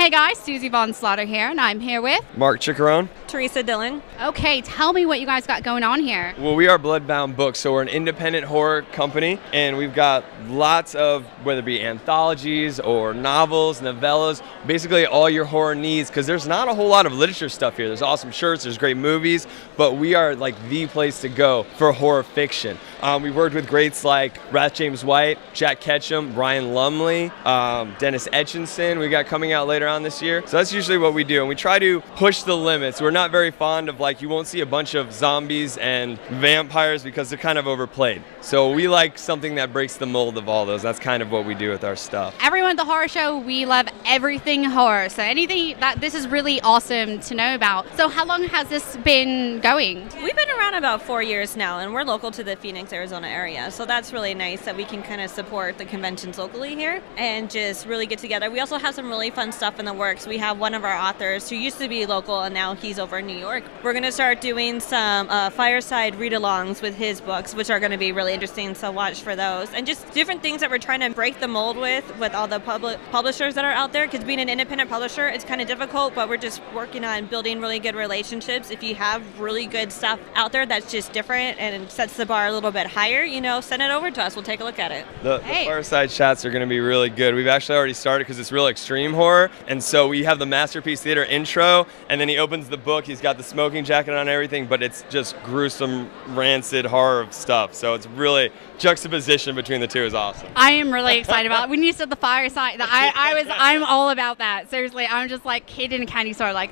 Hey guys, Susie Von Slaughter here, and I'm here with Mark Chickarone. Teresa Dillon. Okay, tell me what you guys got going on here. Well, we are Bloodbound Books, so we're an independent horror company, and we've got lots of, whether it be anthologies or novels, novellas, basically all your horror needs, because there's not a whole lot of literature stuff here. There's awesome shirts, there's great movies, but we are like the place to go for horror fiction. We've worked with greats like Rath James White, Jack Ketchum, Brian Lumley, Dennis Etchinson we got coming out later on this year. So that's usually what we do, and we try to push the limits. We're not very fond of, like, you won't see a bunch of zombies and vampires because they're kind of overplayed. So we like something that breaks the mold of all those. That's kind of what we do with our stuff. Everyone at the horror show, we love everything horror. So anything that this is really awesome to know about. So how long has this been going? We've been around about 4 years now, and we're local to the Phoenix, Arizona area. So that's really nice that we can kind of support the conventions locally here and just really get together. We also have some really fun stuff in the works. We have one of our authors who used to be local and now he's over in New York. We're going to start doing some fireside read-alongs with his books, which are going to be really interesting, so watch for those. And just different things that we're trying to break the mold with all the publishers that are out there, because being an independent publisher, it's kind of difficult, but we're just working on building really good relationships. If you have really good stuff out there that's just different and sets the bar a little bit higher, you know, send it over to us. We'll take a look at it. The fireside chats are going to be really good. We've actually already started because it's real extreme horror, and so we have the Masterpiece Theater intro, and then he opens the book. He's got the smoking jacket on and everything, but it's just gruesome, rancid horror stuff. So it's really juxtaposition between the two is awesome. I am really excited about it. When you said the fireside, I'm all about that. Seriously, I'm just like kid in a candy store, like,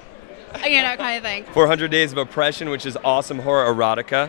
you know, kind of thing. 400 Days of Oppression, which is awesome horror erotica.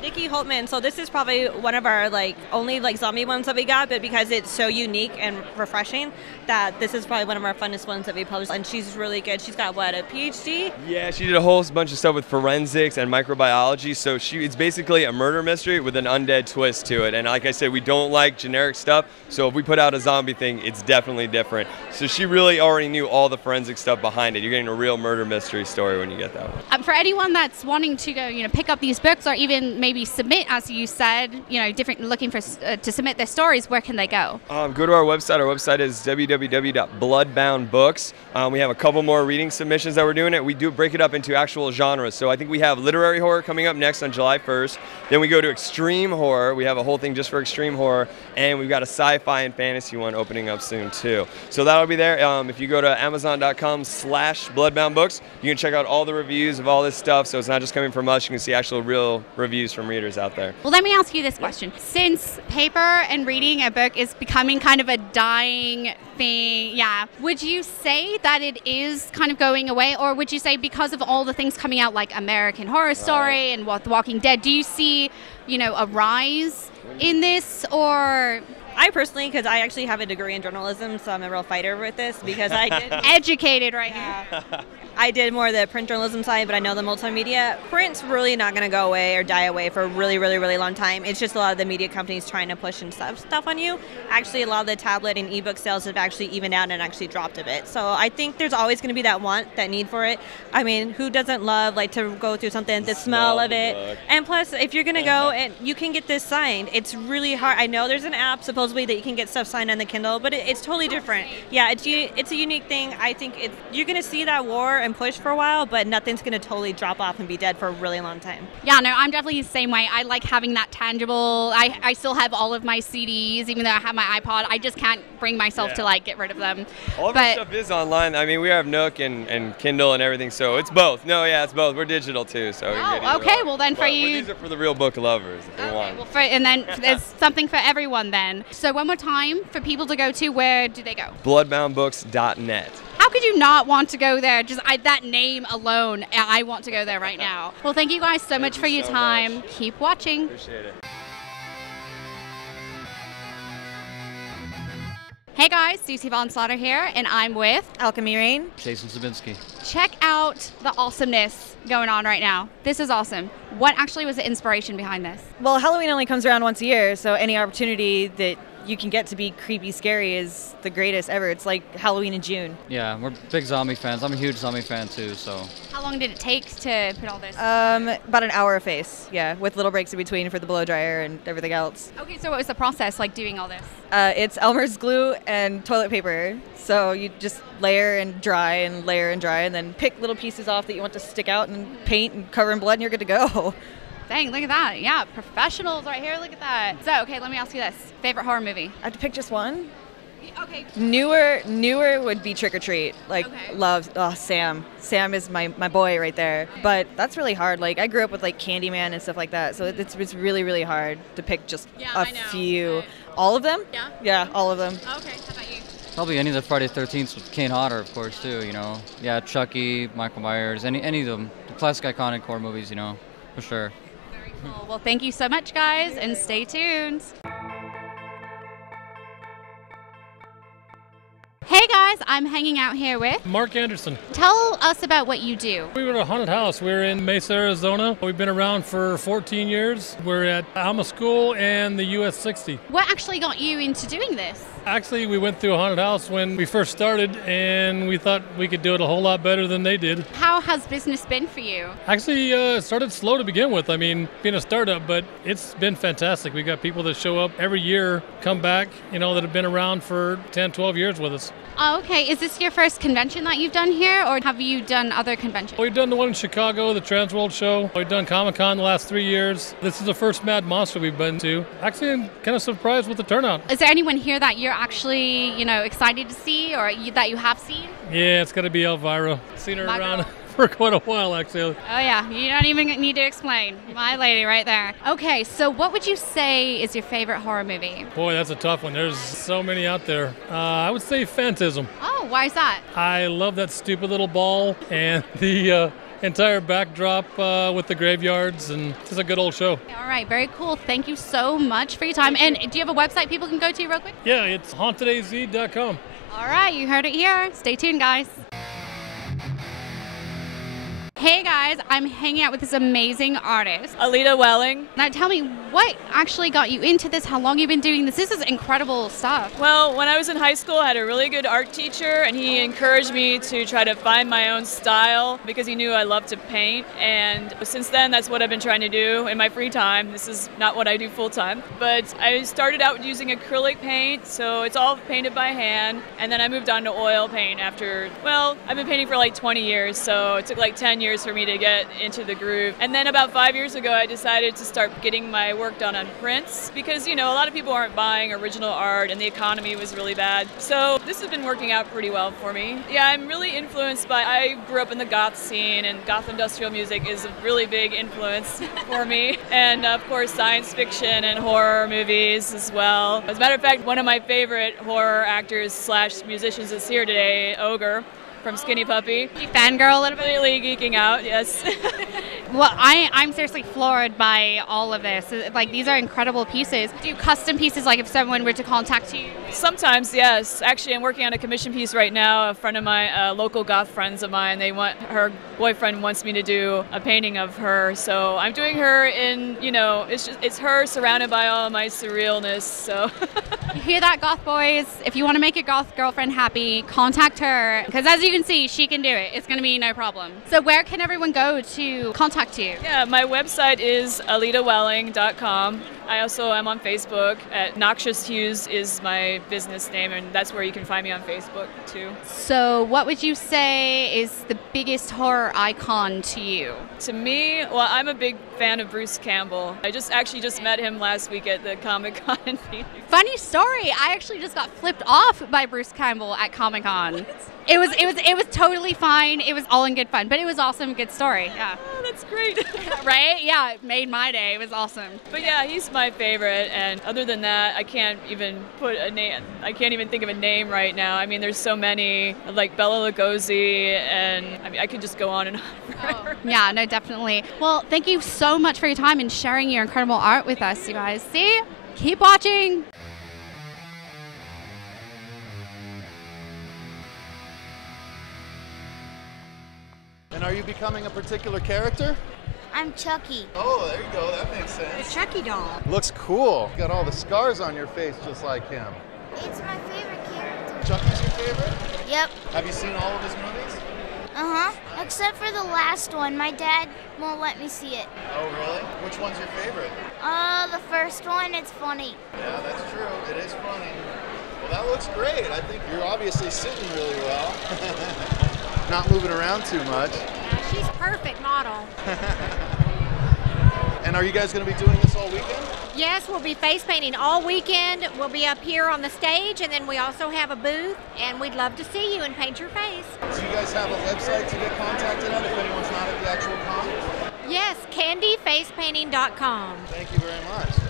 Nikki Holtman, so this is probably one of our only zombie ones that we got, but because it's so unique and refreshing, that this is probably one of our funnest ones that we published, and she's really good. She's got, what, a PhD? Yeah, she did a whole bunch of stuff with forensics and microbiology, so it's basically a murder mystery with an undead twist to it, and like I said, we don't like generic stuff, so if we put out a zombie thing, it's definitely different. So she really already knew all the forensic stuff behind it. You're getting a real murder mystery story when you get that one. For anyone that's wanting to go, you know, pick up these books or even maybe submit, as you said, you know, looking for to submit their stories, where can they go? Go to our website. Our website is www.bloodbound books. We have a couple more reading submissions that we're doing. We do break it up into actual genres. So I think we have literary horror coming up next on July 1st. Then we go to extreme horror. We have a whole thing just for extreme horror. And we've got a sci-fi and fantasy one opening up soon too. So that'll be there. If you go to amazon.com/bloodbound books, you can check out all the reviews of all this stuff. So it's not just coming from us. You can see actual real reviews from readers out there. Well, let me ask you this question. Since paper and reading a book is becoming kind of a dying thing, would you say that it is kind of going away, or would you say because of all the things coming out like American Horror Story and The Walking Dead, do you see, you know, a rise in this, or... I personally, because I actually have a degree in journalism, so I'm a real fighter with this, because I did... Educated right here. I did more of the print journalism side, but I know the multimedia. Print's really not going to go away or die away for a really, really, really long time. It's just a lot of the media companies trying to push and stuff on you. Actually, a lot of the tablet and ebook sales have actually evened out and actually dropped a bit. So I think there's always going to be that need for it. I mean, who doesn't love to go through something, the smell of it? And plus, if you're going to go and you can get this signed, it's really hard. I know there's an app supposedly that you can get stuff signed on the Kindle, but it's totally different. Yeah, it's a unique thing. I think you're going to see that war and push for a while, but nothing's going to totally drop off and be dead for a really long time. Yeah, no, I'm definitely the same way. I like having that tangible. I still have all of my CDs, even though I have my iPod. I just can't bring myself to get rid of them. All of our stuff is online. I mean, we have Nook and Kindle and everything, so it's both. No, yeah, it's both. We're digital too, so. Oh, okay. Well, then for you. These are for the real book lovers, if they want. Well, and then there's something for everyone then. So one more time for people to go to. Where do they go? Bloodboundbooks.net. How could you not want to go there? Just that name alone, I want to go there right now. Well, thank you guys so much for your time. Keep watching. Appreciate it. Hey guys, Susie Von Slaughter here, and I'm with Alchemy Rain. Jason Zabinski. Check out the awesomeness going on right now. This is awesome. What actually was the inspiration behind this? Well, Halloween only comes around once a year, so any opportunity that you can get to be creepy scary is the greatest ever. It's like Halloween in June. Yeah, we're big zombie fans. I'm a huge zombie fan too, so. How long did it take to put all this? About an hour a face, yeah, with little breaks in between for the blow dryer and everything else. Okay, so what was the process like doing all this? It's Elmer's glue and toilet paper. So you just layer and dry and layer and dry and then pick little pieces off that you want to stick out and paint and cover in blood and you're good to go. Dang, look at that. Yeah, professionals right here. Look at that. So, okay, let me ask you this. Favorite horror movie? I have to pick just one? Okay. Newer would be Trick or Treat. Like, love, Sam. Sam is my boy right there. But that's really hard. Like, I grew up with, like, Candyman and stuff like that. So it's really, really hard to pick just a few. All of them? Yeah? Yeah, all of them. Okay, how about you? Probably any of the Friday 13th with Kane Hodder, of course, too, you know. Yeah, Chucky, Michael Myers, any of them. The classic iconic horror movies, you know, for sure. Very cool. Well, thank you so much, guys, and stay tuned. Hey guys, I'm hanging out here with Mark Anderson. Tell us about what you do. We were at a haunted house. We're in Mesa, Arizona. We've been around for 14 years. We're at Alma School and the US 60. What actually got you into doing this? Actually, we went through a haunted house when we first started, and we thought we could do it a whole lot better than they did. How has business been for you? Actually, it started slow to begin with. I mean, being a startup, but it's been fantastic. We got people that show up every year, come back, you know, that have been around for 10, 12 years with us. Oh, okay. Is this your first convention that you've done here, or have you done other conventions? We've done the one in Chicago, the Transworld Show. We've done Comic-Con the last 3 years. This is the first Mad Monster we've been to. Actually, I'm kind of surprised with the turnout. Is there anyone here that you're actually, excited to see, or that you have seen? Yeah, it's got to be Elvira. Seen her My around girl. for quite a while, actually. Oh yeah, you don't even need to explain. My lady right there. Okay, so what would you say is your favorite horror movie? Boy, that's a tough one. There's so many out there. I would say Phantasm. Oh, why is that? I love that stupid little ball and the entire backdrop with the graveyards, and it's just a good old show. All right, very cool. Thank you so much for your time. And do you have a website people can go to real quick? Yeah, it's hauntedaz.com. All right, you heard it here. Stay tuned, guys. Hey guys, I'm hanging out with this amazing artist, Alita Welling. Now tell me, what actually got you into this? How long you been doing this? This is incredible stuff. Well, when I was in high school, I had a really good art teacher, and he encouraged me to try to find my own style because he knew I loved to paint. And since then, that's what I've been trying to do in my free time. This is not what I do full time. But I started out using acrylic paint, so it's all painted by hand. And then I moved on to oil paint after, well, I've been painting for like 20 years, so it took like 10 years for me to get into the groove. And then about 5 years ago, I decided to start getting my work done on prints because, a lot of people aren't buying original art and the economy was really bad. So this has been working out pretty well for me. Yeah, I'm really influenced by, I grew up in the goth scene, and goth industrial music is a really big influence for me. And of course, science fiction and horror movies as well. As a matter of fact, one of my favorite horror actors slash musicians is here today, Ogre from Skinny Puppy. You fangirl a little bit? Really geeking out, yes. Well, I'm seriously floored by all of this. Like, these are incredible pieces. Do you custom pieces, like if someone were to contact you? Sometimes, yes. Actually, I'm working on a commission piece right now. A friend of mine, local goth friends of mine, her boyfriend wants me to do a painting of her. So I'm doing her in, it's her surrounded by all my surrealness, so. You hear that, goth boys? If you want to make your goth girlfriend happy, contact her. Because as you can see, she can do it. It's going to be no problem. So where can everyone go to contact you? Yeah, my website is alitawelling.com. I also am on Facebook at Noxious Hues is my business name, and that's where you can find me on Facebook too. So what would you say is the biggest horror icon to you? To me, well, I'm a big fan of Bruce Campbell. I just met him last week at the Comic-Con in Phoenix. Funny story, I actually just got flipped off by Bruce Campbell at Comic-Con. It was totally fine. It was all in good fun, but it was awesome, good story. Yeah. Oh, that's great. Right? Yeah, it made my day. It was awesome. But yeah, he's my favorite, and other than that, I can't even put a name. I can't even think of a name right now. I mean, there's so many, like Bela Lugosi, and I mean, I could just go on and on forever. Oh, yeah, no, definitely. Well, thank you so much for your time and sharing your incredible art with us, you guys. See? Keep watching. And are you becoming a particular character? I'm Chucky. Oh, there you go. That makes sense. The Chucky doll. Looks cool. You got all the scars on your face just like him. It's my favorite character. Chucky's your favorite? Yep. Have you seen all of his movies? Uh-huh. Except for the last one. My dad won't let me see it. Oh, really? Which one's your favorite? The first one, it's funny. Yeah, that's true. It is funny. Well, that looks great. I think you're obviously sitting really well. Not moving around too much. Yeah, she's perfect model. And are you guys going to be doing this all weekend? Yes, we'll be face painting all weekend. We'll be up here on the stage, and then we also have a booth, and we'd love to see you and paint your face. Do you guys have a website to get contacted at if anyone's not at the actual con? Yes, candyfacepainting.com. Thank you very much.